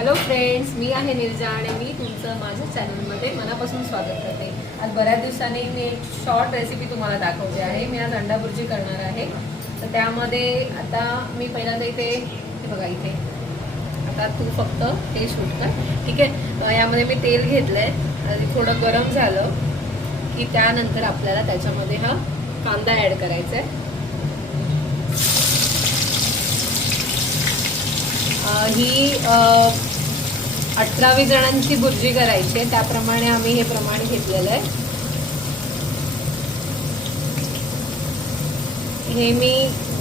Hello friends मी आहे निर्जा आणि मी तुमचं माझ्या चॅनलमध्ये मनापासून स्वागत करते. आज बऱ्याच दिवसांनी मी एक शॉर्ट रेसिपी तुम्हाला दाखवते आहे. मी आज अंडा भुर्जी करणार आहे. तर त्यामध्ये आता मी पहिल्यांदा इथे बघा इथे. आता तू फक्त हे शूट कर. ठीक आहे? यामध्ये मी तेल घेतलं आहे आणि थोडं गरम झालं की त्यानंतर आपल्याला त्याच्यामध्ये हा कांदा ॲड करायचा आहे ही अठरावी जणांची भुर्जी करायची आहे त्याप्रमाणे आम्ही हे प्रमाण घेतलेलं आहे. हे मी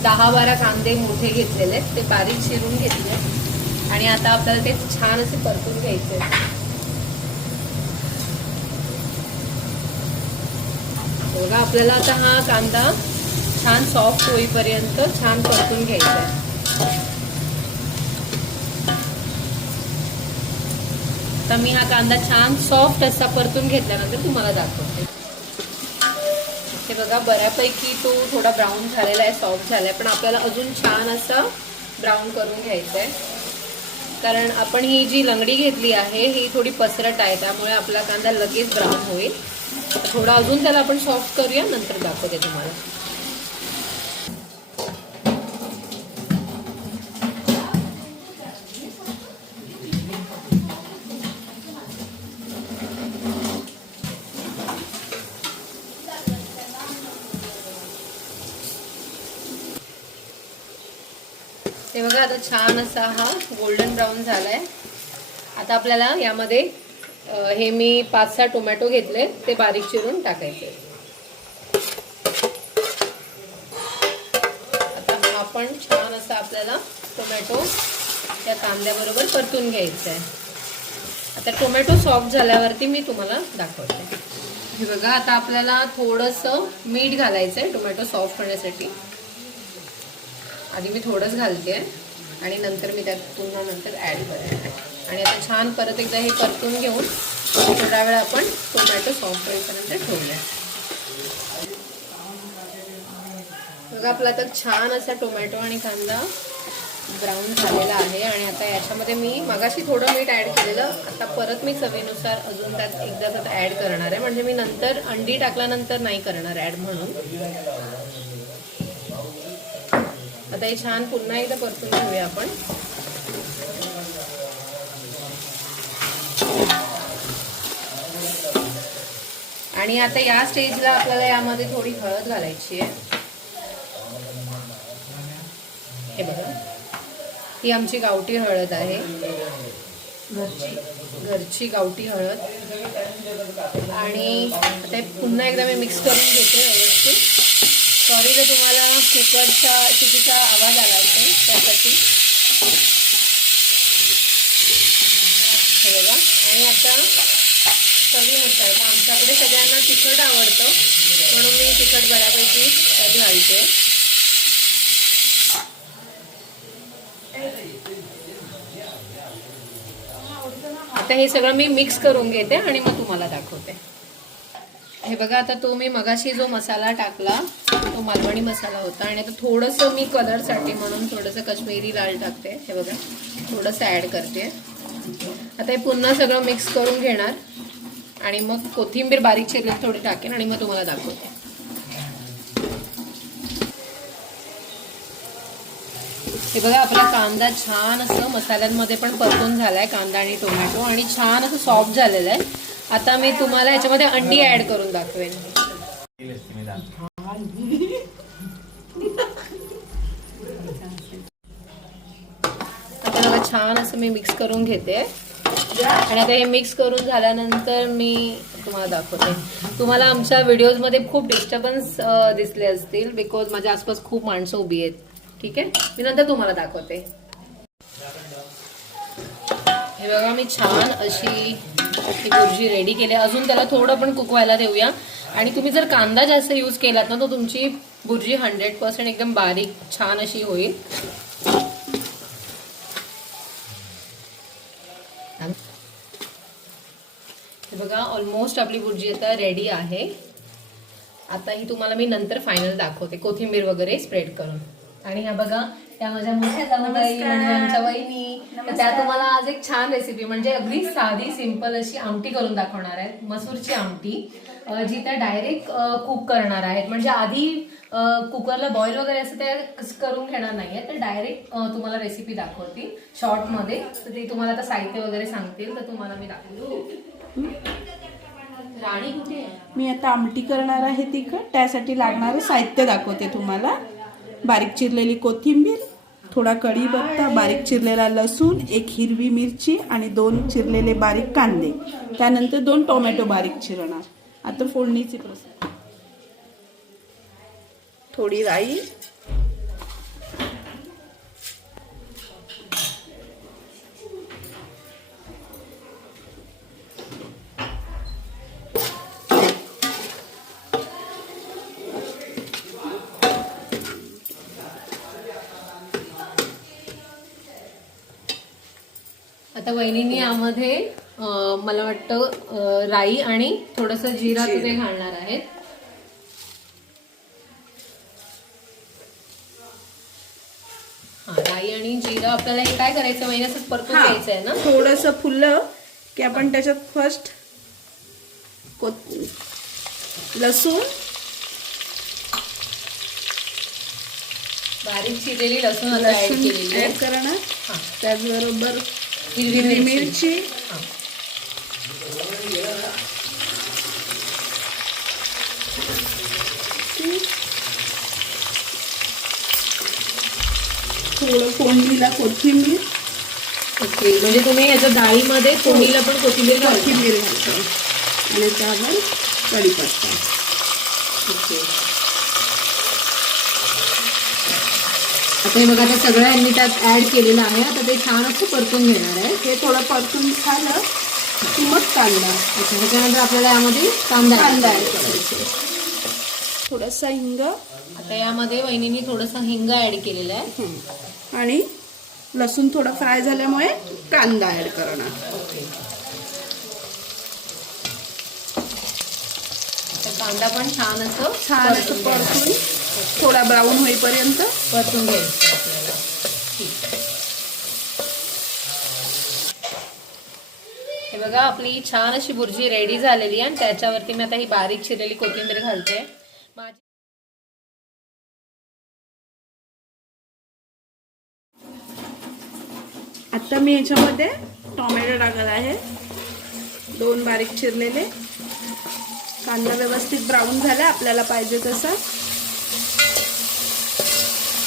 दहा बारा कांदे मोठे घेतलेले आहेत ते बारीक चिरून घेतले आणि आता आपल्याला ते छान असे परतून घ्यायचे बघा आपल्याला आता हा कांदा छान सॉफ्ट होईपर्यंत छान परतून घ्यायचा आहे. तर मी हा कांदा छान सॉफ्ट असा परतून घेतल्यानंतर तुम्हाला दाखवते. हे बघा बऱ्यापैकी तो थोडा ब्राऊन झालेला आहे सॉफ्ट झालाय. पण आपल्याला अजून छान असा ब्राऊन करून घ्यायचा आहे कारण आपण ही जी लंगडी घेतली आहे ही थोडी पसरट आहे. त्यामुळे आपला कांदा लगेच ब्राऊन होईल. थोडा अजून त्याला आपण सॉफ्ट करूया नंतर दाखवते तुम्हाला. हे बघा आता छान असा हा गोल्डन ब्राऊन झालाय. आता आपल्याला यामध्ये हे मी पाच सहा टोमॅटो घेतले ते बारीक चिरून टाकायचे. आता हा पण छान असा आपल्याला टोमॅटो त्या कांद्याबरोबर परतून घ्यायचा आहे आता टोमॅटो सॉफ्ट झाल्यावरती मी तुम्हाला दाखवते. हे बघा आता आपल्याला थोडंसं मीठ घालायचं आहे टोमॅटो सॉफ्ट होण्यासाठी. आधी मी थोडंच घालते आणि नंतर मी त्यात पुन्हा नंतर ॲड करते. आणि आता छान परत एकदा हे परतून घेऊन थोडा वेळ आपण टोमॅटो सॉफ्ट होईपर्यंत ठेवूया. बघा आपला तर छान असा टोमॅटो आणि कांदा ब्राऊन झालेला आहे आणि आता याच्यामध्ये मी मगाशी थोडं मीठ ॲड केलेलं आता परत मी चवीनुसार अजून त्यात एकदा त्यात ॲड करणार आहे. म्हणजे मी नंतर अंडी टाकल्यानंतर नाही करणार ॲड म्हणून. आता हे छान पुन्हा एकदा परतून घेऊया आपण. आणि आता या स्टेजला आपल्याला यामध्ये थोडी हळद घालायची आहे. हे बघा. ही आमची गावठी हळद आहे. घरची. घरची गावठी हळद. आणि आता पुन्हा एकदा मी मिक्स करून घेते व्यवस्थित. सॉरी जर तुम्हाला कुकरचा चुकीचा आवाज आला असेल त्यासाठी. बघा. आणि आता चवीनुसार तर आमच्याकडे सगळ्यांना तिखट आवडतं. म्हणून मी तिखट बऱ्यापैकी त्यात घालते. आता हे सगळं मी मिक्स करून घेते आणि मग तुम्हाला दाखवते. हे बघा आता तो मी मगाशी जो मसाला टाकला तो मालवणी मसाला होता आणि आता थोडंसं मी कलरसाठी म्हणून थोडंसं कश्मीरी लाल टाकते. हे बघा थोडंसं ॲड करते. आता हे पुन्हा सगळं मिक्स करून घेणार. आणि मग कोथिंबीर बारीक चिरलेली थोडी टाकेन आणि मग तुम्हाला दाखवते. हे बघा आपला कांदा छान असं मसाल्यांमध्ये पण परतून झालाय कांदा आणि टोमॅटो आणि छान असं सॉफ्ट झालेलं आहे. आता मी तुम्हाला याच्यामध्ये अंडी ऍड करून दाखवेन. छान असं मी मिक्स करून घेते. आणि आता हे मिक्स करून झाल्यानंतर मी तुम्हाला दाखवते. तुम्हाला आमच्या व्हिडिओजमध्ये खूप डिस्टर्बन्स दिसले असतील बिकॉज माझ्या आसपास खूप माणसं उभी आहेत. ठीक आहे? मी नंतर तुम्हाला दाखवते. हे बघा मी छान अशी भुर्जी रेडी केली. अजून त्याला थोडं पण कुक व्हायला देऊया. आणि तुम्ही जर कांदा जास्त यूज केलात ना तर तुमची भुर्जी हंड्रेड पर्सेंट एकदम बारीक छान अशी होईल. बघा ऑलमोस्ट आपली भुर्जी आता रेडी आहे. आता ही तुम्हाला मी नंतर फायनल दाखवते कोथिंबीर वगैरे स्प्रेड करून. आणि ह्या बघा त्या माझ्या मोठ्या जाऊबाई म्हणजे वहिनी त्या तुम्हाला आज एक छान रेसिपी म्हणजे अगदी साधी सिंपल अशी आमटी करून दाखवणार आहेत मसूरची आमटी जी त्या डायरेक्ट कुक करणार आहेत. म्हणजे आधी कुकरला बॉईल वगैरे असं ते करून घेणार नाहीये तर डायरेक्ट तुम्हाला रेसिपी दाखवतील शॉर्टमध्ये. तर ते तुम्हाला आता साहित्य वगैरे सांगतील तर तुम्हाला मी दाखवतो. राणी कुठे आहे? मी आता आमटी करणार आहे तिखट. त्यासाठी लागणारं साहित्य दाखवते तुम्हाला. बारीक चिरलेली कोथिंबीर थोडा कढीपत्ता बारीक चिरलेला लसूण एक हिरवी मिरची आणि दोन चिरलेले बारीक कांदे. त्यानंतर दोन टोमॅटो बारीक चिरणार. आता फोडणीची प्रोसेस थोडी राई आता वहिनींनी यामध्ये अं, मला वाटतं अं, राई आणि थोडस जिरा ते घालणार आहेत. हा, राई आणि जिरा. आपल्याला हे काय करायचं? वहिनी असं परतून हा. घ्यायचं आहे ना? थोडस फुललं की आपण त्याच्यात फर्स्ट कोथ लसूण. बारीक चिरलेली लसूण आता ऍड लसूण केलेली आहे. ऍड करणार. हा, त्याचबरोबर हिरवी मिरची. थोडं फोडणीला कोथिंबीर. ओके म्हणजे तुम्ही याच्या डाळीमध्ये फोडणीला पण कोथिंबीर कोथिंबीर घालतो. आणि त्यावर कढीपत्ता. ओके. आता हे बघा आता सगळ्यांनी त्यात ऍड केलेलं आहे. आता ते छान असं परतून घेणार आहे. हे थोडं परतून झालं की मग कांदा. अच्छा ह्याच्यानंतर आपल्याला यामध्ये कांदा कांदा ऍड करायचा. थोडासा हिंग. आता यामध्ये वहिनीने थोडंसं हिंग ऍड केलेलं आहे. आणि लसूण थोडं फ्राय झाल्यामुळे कांदा ऍड करणार. कांदा पण छान असं छान असं. परतून थोडा ब्राऊन होईपर्यंत परतून घ्यायचं आपल्याला. हे बघा आपली छान अशी बुर्जी रेडी झालेली आहे आणि त्याच्यावरती मी आता ही बारीक चिरलेली कोथिंबीर घालते. माझी आता मी याच्यामध्ये टोमॅटो टाकत आहे. दोन बारीक चिरलेले. कांदा व्यवस्थित ब्राऊन झाला आपल्याला पाहिजे तसं.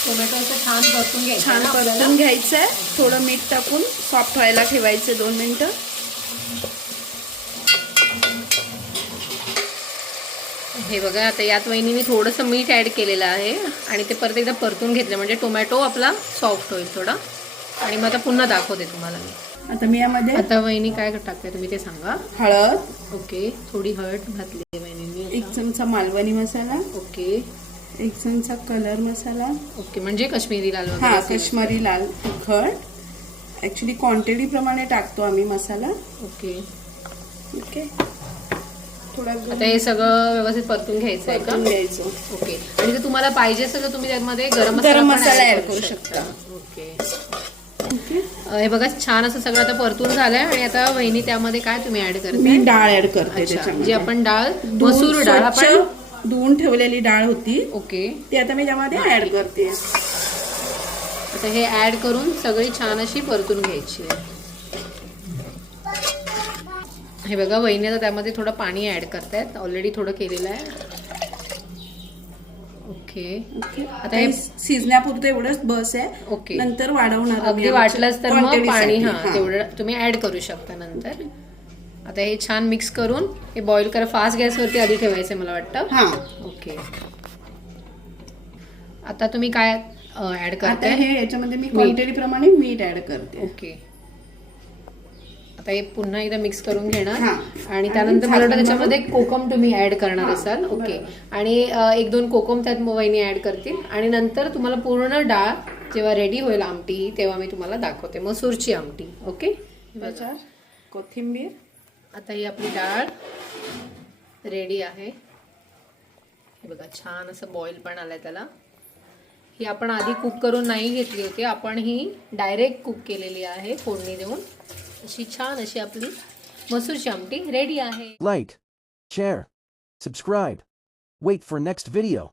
टोमॅटो असं छान परतून घ्यायचं छान. परतून घ्यायचं आहे थोडं मीठ टाकून सॉफ्ट व्हायला ठेवायचे दोन मिनटं. हे बघा आता यात वहिनीने थोडंसं मीठ ऍड केलेलं आहे आणि ते परत एकदा परतून घेतलं. म्हणजे टोमॅटो आपला सॉफ्ट होईल थोडा. आणि मग आता पुन्हा दाखवते तुम्हाला मी. आता मी यामध्ये आता वहिनी काय टाकते तुम्ही ते सांगा. हळद. ओके थोडी हळद घातली आहे वहिनींनी एक चमचा मालवणी मसाला. ओके. एक चमचा कलर मसाला. ओके म्हणजे काश्मीरी लाल हा. काश्मीरी लाल तिखट. ऍक्च्युली क्वांटिटी प्रमाणे टाकतो आम्ही मसाला. ओके. ओके थोडा आता हे सगळं व्यवस्थित परतून घ्यायचं आहे का? घ्यायचं. ओके. आणि जर तुम्हाला पाहिजे असेल तर तुम्ही त्यामध्ये गरम मसाला गरम मसाला add करू शकता. ओके. हे बघा छान असं सगळं आता परतून झालंय. आणि आता वहिनी त्यामध्ये काय तुम्ही ऍड करता डाळ ऍड करते जी आपण डाळ मसूर डाळ आपण धुवून ठेवलेली डाळ होती. ओके. ती आता मी त्यामध्ये ऍड करते. आता हे ऍड करून सगळी छान अशी परतून घ्यायची आहे. हे बघा वहिनी आता त्यामध्ये थोडं पाणी ऍड करतायत. ऑलरेडी थोडं केलेलं आहे. ओके. ओके. आता हे- शिजण्यापुरतं एवढंच बस आहे. ओके. नंतर वाढवणार अगदी वाटलंच तर मग पाणी हा. तेवढं तुम्ही ऍड करू शकता नंतर. आता हे छान मिक्स करून हे बॉईल करा. फास्ट गॅसवरती आधी ठेवायचं मला वाटतं. हा. ओके आता तुम्ही काय ऍड आता करताय? हे याच्यामध्ये मी क्वांटिटी प्रमाणे मीठ ऍड करते. ओके आता हे पुन्हा एकदा मिक्स करून घेणार. आणि आणि त्यानंतर मला वाटतं झाकण त्याच्यामध्ये कोकम तुम्ही ऍड करणार हा, असाल. ओके बरोबर. आणि अ, एक दोन कोकम त्यात वहिनी ऍड करतील. आणि नंतर तुम्हाला पूर्ण डाळ जेव्हा रेडी होईल आमटी तेव्हा मी तुम्हाला दाखवते. मसूरची आमटी. ओके कोथिंबीर आता ही आपली डाळ रेडी आहे. हे बघा छान असं बॉईल पण आलंय त्याला. ही आपण आधी कुक करून नाही घेतली होती आपण ही डायरेक्ट कुक केलेली आहे फोडणी देऊन. अशी छान अशी आपली मसूरची आमटी रेडी आहे. Like share subscribe wait for next video